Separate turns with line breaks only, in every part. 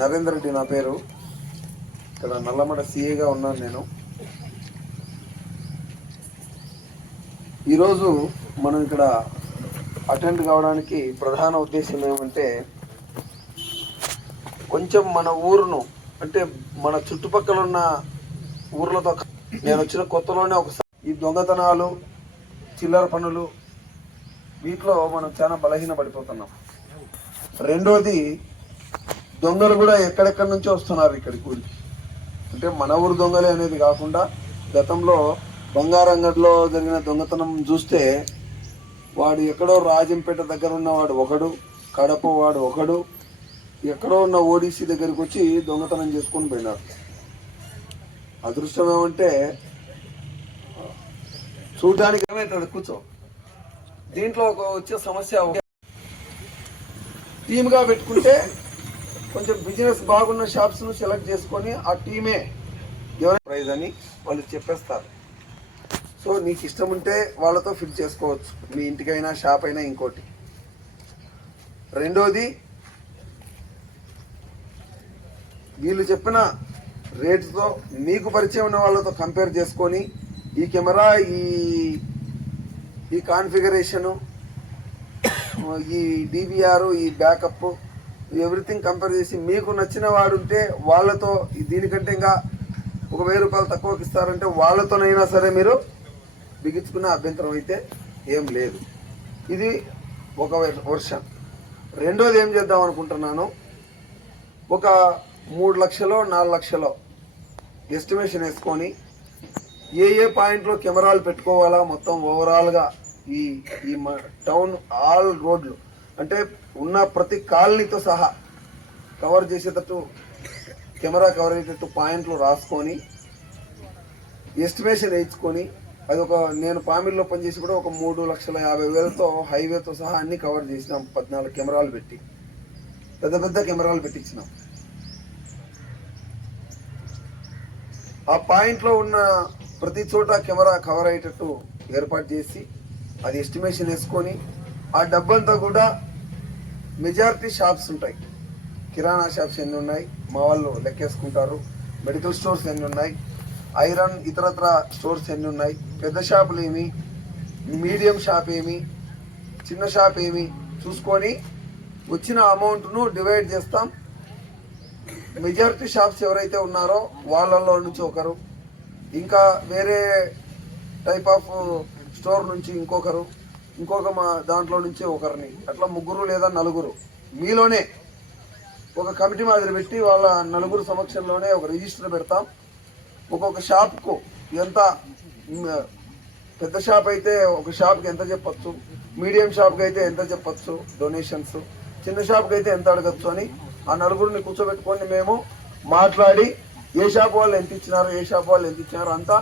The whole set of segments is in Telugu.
నరేందర్ రెడ్డి నా పేరు. ఇక్కడ నల్లమడ సిఏగా ఉన్నాను నేను. ఈరోజు మనం ఇక్కడ అటెండ్ కావడానికి ప్రధాన ఉద్దేశం ఏమంటే కొంచెం మన ఊరును అంటే మన చుట్టుపక్కల ఉన్న ఊర్లతో నేను వచ్చిన కొత్తలోనే ఒకసారి ఈ దొంగతనాలు చిల్లర పనులు వీటిలో మనం చాలా బలహీన పడిపోతున్నాం రెండోది దొంగలు కూడా ఎక్కడెక్కడి నుంచి వస్తున్నారు ఇక్కడికి ఊరికి. అంటే మన ఊరు దొంగలే అనేది కాకుండా గతంలో బంగారంగడ్లో జరిగిన దొంగతనం చూస్తే వాడు ఎక్కడో రాజంపేట దగ్గర ఉన్నవాడు ఒకడు కడప వాడు ఒకడు ఎక్కడో ఉన్న ఓడిసి దగ్గరికి వచ్చి దొంగతనం చేసుకొని పోయినారు. అదృష్టం ఏమంటే చూడడానికి ఏమవుతుంది కూర్చో. దీంట్లో ఒక వచ్చే సమస్య టీమ్గా పెట్టుకుంటే కొంచెం బిజినెస్ బాగున్న షాప్స్ను సెలెక్ట్ చేసుకొని ఆ టీమే ఎవరైనా ప్రైజ్ అని వాళ్ళు చెప్పేస్తారు. సో నీకు ఇష్టం ఉంటే వాళ్ళతో ఫిట్ చేసుకోవచ్చు. మీ ఇంటికైనా షాప్ అయినా ఇంకోటి. రెండోది వీళ్ళు చెప్పిన రేట్స్తో మీకు పరిచయం ఉన్న వాళ్ళతో కంపేర్ చేసుకొని ఈ కెమెరా ఈ ఈ కాన్ఫిగరేషను ఈ డిబిఆర్ ఈ బ్యాకప్ ఎవ్రీథింగ్ కంపేర్ చేసి మీకు నచ్చిన వాడు ఉంటే వాళ్ళతో దీనికంటే ఇంకా ఒక వెయ్యి రూపాయలు తక్కువకి ఇస్తారంటే వాళ్ళతోనైనా సరే మీరు బిగించుకునే అభ్యంతరం అయితే ఏం లేదు. ఇది ఒక వర్షన్. రెండోది ఏం చేద్దాం అనుకుంటున్నాను? ఒక మూడు లక్షలో నాలుగు లక్షలో ఎస్టిమేషన్ వేసుకొని ఏ ఏ పాయింట్లో కెమెరాలు పెట్టుకోవాలా మొత్తం ఓవరాల్గా ఈ ఈ మ- టౌన్ ఆల్ రోడ్లు. అంటే ఉన్న ప్రతి కాలనీతో సహా కవర్ చేసేటట్టు కెమెరా కవర్ అయ్యేటట్టు పాయింట్లు రాసుకొని ఎస్టిమేషన్ వేయించుకొని అది ఒక నేను పామిల్లో పనిచేసి కూడా ఒక మూడు లక్షల యాభై వేలతో హైవేతో సహా అన్ని కవర్ చేసినాం. పద్నాలుగు కెమెరాలు పెట్టి పెద్ద పెద్ద కెమెరాలు పెట్టించినాం. ఆ పాయింట్లో ఉన్న ప్రతి చోట కెమెరా కవర్ అయ్యేటట్టు ఏర్పాటు చేసి అది ఎస్టిమేషన్ వేసుకొని ఆ డబ్బంతా కూడా మెజారిటీ షాప్స్ ఉంటాయి. కిరాణా షాప్స్ ఎన్ని ఉన్నాయి? మా వాళ్ళు లెక్కేసుకుంటారు. మెడికల్ స్టోర్స్ ఎన్ని ఉన్నాయి? ఐరన్ ఇతరత్ర స్టోర్స్ ఎన్ని ఉన్నాయి? పెద్ద షాపులు ఏమి? మీడియం షాప్ ఏమి? చిన్న షాప్ ఏమి? చూసుకొని వచ్చిన అమౌంట్ను డివైడ్ చేస్తాం. మెజారిటీ షాప్స్ ఎవరైతే ఉన్నారో వాళ్ళల్లో నుంచి ఒకరు ఇంకా వేరే టైప్ ఆఫ్ స్టోర్ నుంచి ఇంకొకరు ఇంకొక మా దాంట్లో నుంచి ఒకరిని అట్లా ముగ్గురు లేదా నలుగురు. మీలోనే ఒక కమిటీ మాదిరి పెట్టి వాళ్ళ నలుగురు సమక్షంలోనే ఒక రిజిస్టర్ పెడతాం. ఒక్కొక్క షాప్కు ఎంత పెద్ద షాప్ అయితే ఒక షాప్కి ఎంత చెప్పచ్చు? మీడియం షాప్కి అయితే ఎంత చెప్పచ్చు డొనేషన్స్? చిన్న షాప్కి అయితే ఎంత అడగచ్చు అని ఆ నలుగురిని కూర్చోబెట్టుకొని మేము మాట్లాడి ఏ షాప్ వాళ్ళు ఎంత ఇచ్చినారు ఏ షాప్ వాళ్ళు ఎంత ఇచ్చినారు అంతా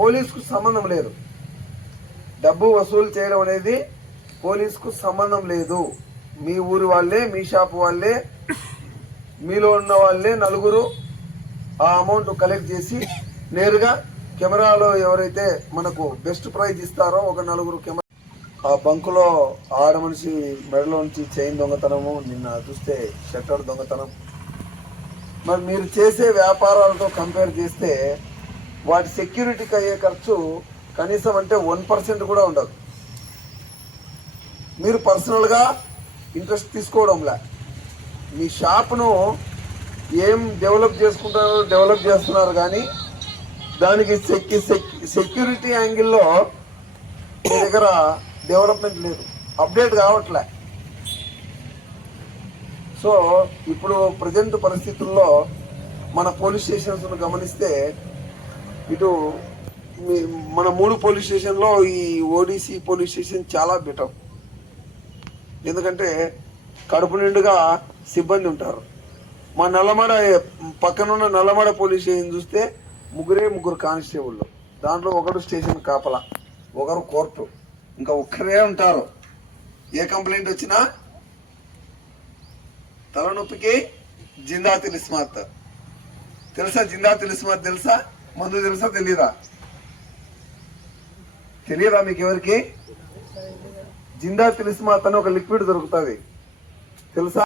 పోలీసుకు సంబంధం లేదు. డబ్బు వసూలు చేయడం అనేది పోలీసుకు సంబంధం లేదు. మీ ఊరి వాళ్ళే మీ షాప్ వాళ్ళే మీలో ఉన్న వాళ్ళే నలుగురు ఆ అమౌంట్ కలెక్ట్ చేసి నేరుగా కెమెరాలో ఎవరైతే మనకు బెస్ట్ ప్రైజ్ ఇస్తారో ఒక నలుగురు కెమెరా ఆ బంకులో ఆడ మనిషి మెడలో నుంచి చైన్ దొంగతనము నిన్న చూస్తే షట్టర్ దొంగతనం. మరి మీరు చేసే వ్యాపారాలతో కంపేర్ చేస్తే వాటి సెక్యూరిటీకి అయ్యే ఖర్చు కనీసం అంటే వన్ పర్సెంట్ కూడా ఉండదు. మీరు పర్సనల్గా ఇంట్రెస్ట్ తీసుకోవడంలే. మీ షాప్ను ఏం డెవలప్ చేసుకుంటారో డెవలప్ చేస్తున్నారు కానీ దానికి సెక్యూ సెక్యూరిటీ యాంగిల్లో మీ దగ్గర డెవలప్మెంట్ లేదు. అప్డేట్ కావట్లే. సో ఇప్పుడు ప్రజెంట్ పరిస్థితుల్లో మన పోలీస్ స్టేషన్స్ను గమనిస్తే ఇటు మన మూడు పోలీస్ స్టేషన్లో ఈ ఓడిసి పోలీస్ స్టేషన్ చాలా బెటర్. ఎందుకంటే కడుపు నిండుగా సిబ్బంది ఉంటారు. మా నల్లమడ పక్కనున్న నల్లమడ పోలీస్ స్టేషన్ చూస్తే ముగ్గురే ముగ్గురు కానిస్టేబుల్ దాంట్లో ఒకడు స్టేషన్ కాపల ఒకరు కోర్టు. ఇంకా ఒక్కరే ఉంటారు. ఏ కంప్లైంట్ వచ్చినా తలనొప్పికి జిందా తిలిస్మాత్ తెలుసా జిందా తిలిస్మాత్ తెలుసా? మందు తెలుసా తెలీదా? తెలియదా మీకు ఎవరికి జిందా తెలిసి మా తను ఒక లిక్విడ్ దొరుకుతుంది. తెలుసా?